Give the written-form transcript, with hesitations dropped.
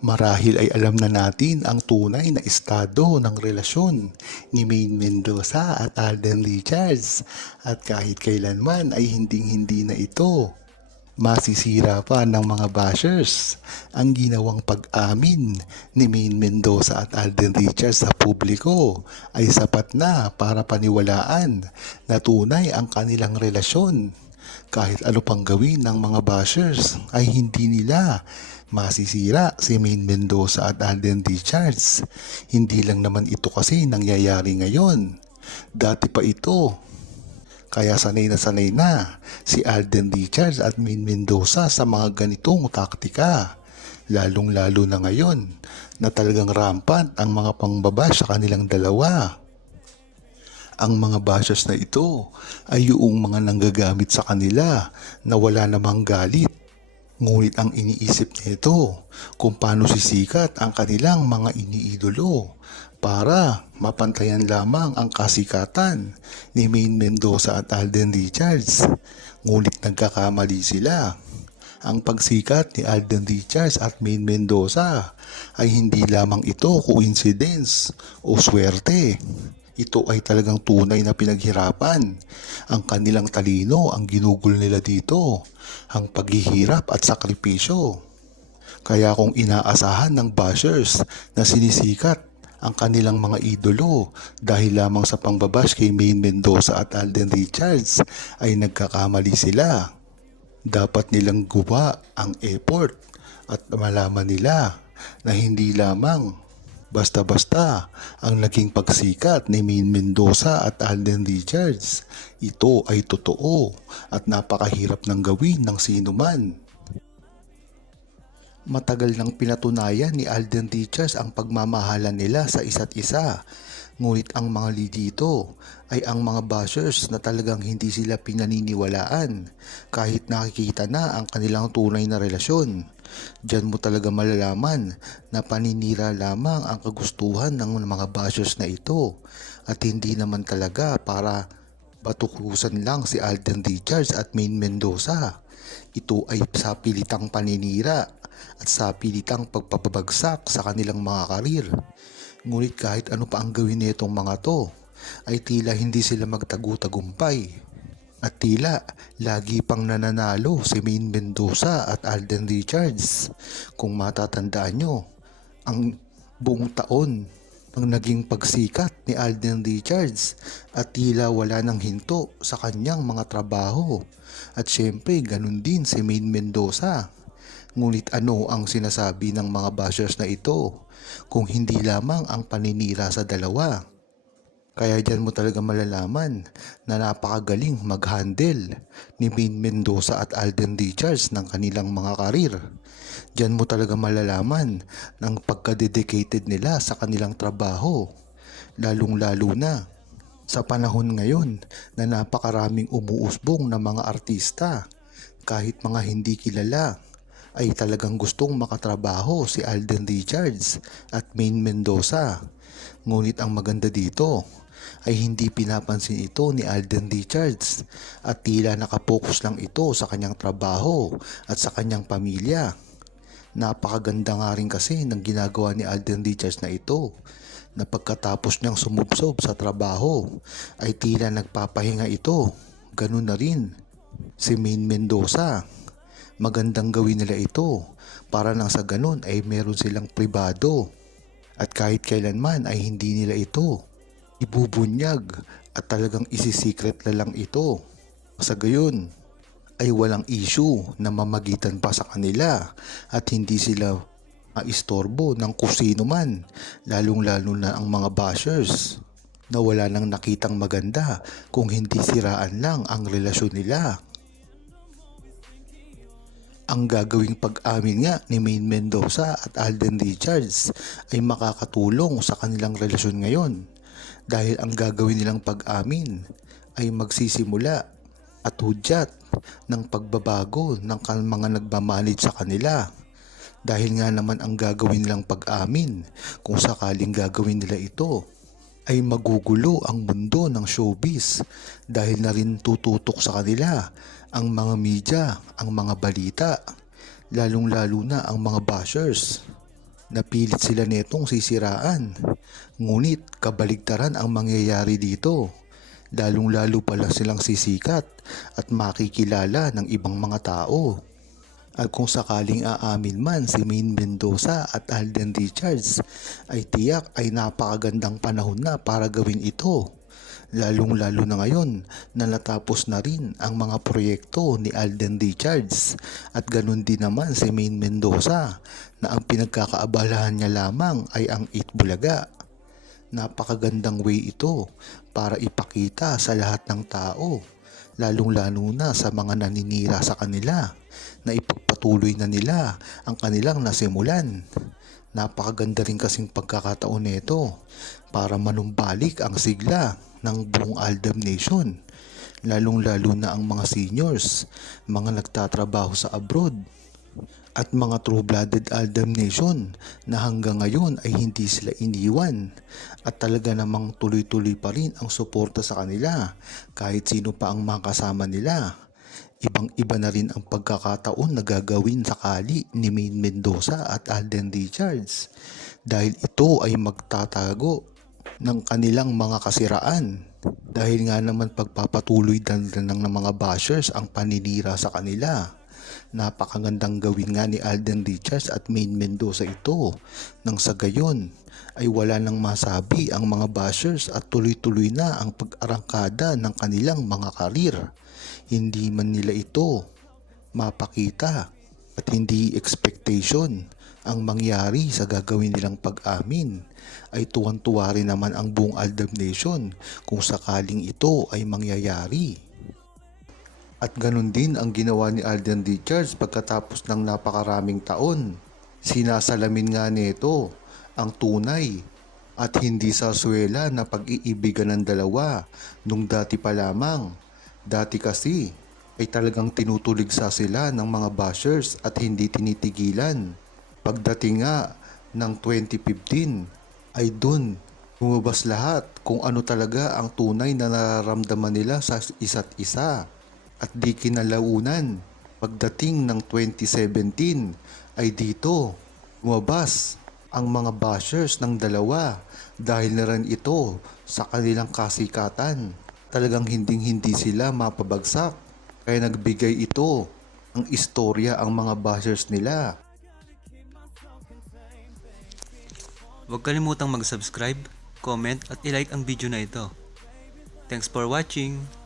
Marahil ay alam na natin ang tunay na estado ng relasyon ni Maine Mendoza at Alden Richards at kahit kailanman ay hinding-hindi na ito masisira pa ng mga bashers. Ang ginawang pag-amin ni Maine Mendoza at Alden Richards sa publiko ay sapat na para paniwalaan na tunay ang kanilang relasyon. Kahit ano pang gawin ng mga bashers ay hindi nila masisira si Maine Mendoza at Alden Richards. Hindi lang naman ito kasi nangyayari ngayon. Dati pa ito. Kaya sanay na si Alden Richards at Maine Mendoza sa mga ganitong taktika. Lalong-lalo na ngayon na talagang rampant ang mga pangbabash sa kanilang dalawa. Ang mga bashers na ito ay yung mga nanggagamit sa kanila na wala namang galit. Ngunit ang iniisip nito kung paano sisikat ang kanilang mga iniidolo para mapantayan lamang ang kasikatan ni Maine Mendoza at Alden Richards. Ngunit nagkakamali sila. Ang pagsikat ni Alden Richards at Maine Mendoza ay hindi lamang ito coincidence o swerte. Ito ay talagang tunay na pinaghirapan. Ang kanilang talino ang ginugol nila dito, ang paghihirap at sakripisyo. Kaya kung inaasahan ng bashers na sinisikat ang kanilang mga idolo dahil lamang sa pangbabash kay Maine Mendoza at Alden Richards ay nagkakamali sila. Dapat nilang gumawa ang effort at malaman nila na hindi lamang basta-basta ang naging pagsikat ni Maine Mendoza at Alden Richards. Ito ay totoo at napakahirap ng gawin ng sino man. Matagal nang pinatunayan ni Alden Richards ang pagmamahalan nila sa isa't isa. Ngunit ang mga lead dito ay ang mga bashers na talagang hindi sila pinaniniwalaan kahit nakikita na ang kanilang tunay na relasyon. Diyan mo talaga malalaman na paninira lamang ang kagustuhan ng mga bashers na ito at hindi naman talaga para batukusan lang si Alden Richards at Maine Mendoza. Ito ay sa pilitang paninira at sa pilitang pagpapabagsak sa kanilang mga karir. Ngunit kahit ano pa ang gawin nitong mga to, ay tila hindi sila magtagu-tagumpay. At tila lagi pang nananalo si Maine Mendoza at Alden Richards. Kung matatandaan nyo, ang buong taon ang naging pagsikat ni Alden Richards at tila wala nang hinto sa kanyang mga trabaho. At syempre ganun din si Maine Mendoza. Ngunit ano ang sinasabi ng mga bashers na ito kung hindi lamang ang paninira sa dalawa? Kaya dyan mo talaga malalaman na napakagaling mag-handle ni Maine Mendoza at Alden Richards ng kanilang mga karir. Dyan mo talaga malalaman ng pagka-dedicated nila sa kanilang trabaho. Lalong-lalo na sa panahon ngayon na napakaraming umuusbong na mga artista kahit mga hindi kilala ay talagang gustong makatrabaho si Alden Richards at Maine Mendoza. Ngunit ang maganda dito ay hindi pinapansin ito ni Alden Richards at tila nakapokus lang ito sa kanyang trabaho at sa kanyang pamilya. Napakaganda nga rin kasi ng ginagawa ni Alden Richards na ito na pagkatapos niyang sumubsob sa trabaho ay tila nagpapahinga ito. Ganun na rin si Maine Mendoza. Magandang gawin nila ito para nang sa ganun ay meron silang pribado at kahit kailanman ay hindi nila ito ibubunyag at talagang isisikret na lang ito. Sa gayon ay walang issue na mamagitan pa sa kanila at hindi sila maistorbo ng kusino man, lalong-lalo na ang mga bashers na wala nang nakitang maganda kung hindi siraan lang ang relasyon nila. Ang gagawing pag-amin nga ni Maine Mendoza at Alden Richards ay makakatulong sa kanilang relasyon ngayon dahil ang gagawin nilang pag-amin ay magsisimula at hudyat ng pagbabago ng mga nagmamanage sa kanila. Dahil nga naman ang gagawin nilang pag-amin kung sakaling gagawin nila ito ay magugulo ang mundo ng showbiz dahil na rin tututok sa kanila ang mga media, ang mga balita, lalong-lalo na ang mga bashers. Napilit sila netong sisiraan. Ngunit kabaligtaran ang mangyayari dito. Lalong-lalo pala silang sisikat at makikilala ng ibang mga tao. At kung sakaling aamin man si Maine Mendoza at Alden Richards, ay tiyak ay napakagandang panahon na para gawin ito. Lalong-lalo na ngayon na natapos na rin ang mga proyekto ni Alden Richards at ganun din naman si Maine Mendoza na ang pinagkakaabalahan niya lamang ay ang Eat Bulaga. Napakagandang way ito para ipakita sa lahat ng tao, lalong-lalo na sa mga naninira sa kanila, na ipagpatuloy na nila ang kanilang nasimulan. Napakaganda rin kasing pagkakataon nito para manumbalik ang sigla ng buong Aldam Nation, lalong-lalo na ang mga seniors, mga nagtatrabaho sa abroad, at mga true-blooded Aldam Nation na hanggang ngayon ay hindi sila iniwan at talaga namang tuloy-tuloy pa rin ang suporta sa kanila kahit sino pa ang mga kasama nila. Ibang-iba na rin ang pagkakataon na gagawin sakali ni Maine Mendoza at Alden Richards dahil ito ay magtatago ng kanilang mga kasiraan. Dahil nga naman pagpapatuloy ng mga bashers ang paninira sa kanila. Napakagandang gawin nga ni Alden Richards at Maine Mendoza ito nang sa gayon ay wala nang masabi ang mga bashers at tuloy-tuloy na ang pag-arangkada ng kanilang mga karir. Hindi man nila ito mapakita at hindi expectation ang mangyari sa gagawin nilang pag-amin, ay tuwan-tuwa rin naman ang buong Aldab Nation kung sakaling ito ay mangyayari. At ganun din ang ginawa ni Alden Richards pagkatapos ng napakaraming taon. Sinasalamin nga nito ang tunay at hindi saswela na pag-iibigan ng dalawa nung dati pa lamang. Dati kasi ay talagang tinutuligsa sila ng mga bashers at hindi tinitigilan. Pagdating nga ng 2015 ay dun lumabas lahat kung ano talaga ang tunay na nararamdaman nila sa isa't isa. At di kinalaunan, pagdating ng 2017 ay dito lumabas ang mga bashers ng dalawa dahil na rin ito sa kanilang kasikatan. Talagang hindi sila mapabagsak kaya nagbigay ito ng istorya ang mga bashers nila. Huwag kalimutang mag-subscribe, comment at i-like ang video na ito. Thanks for watching!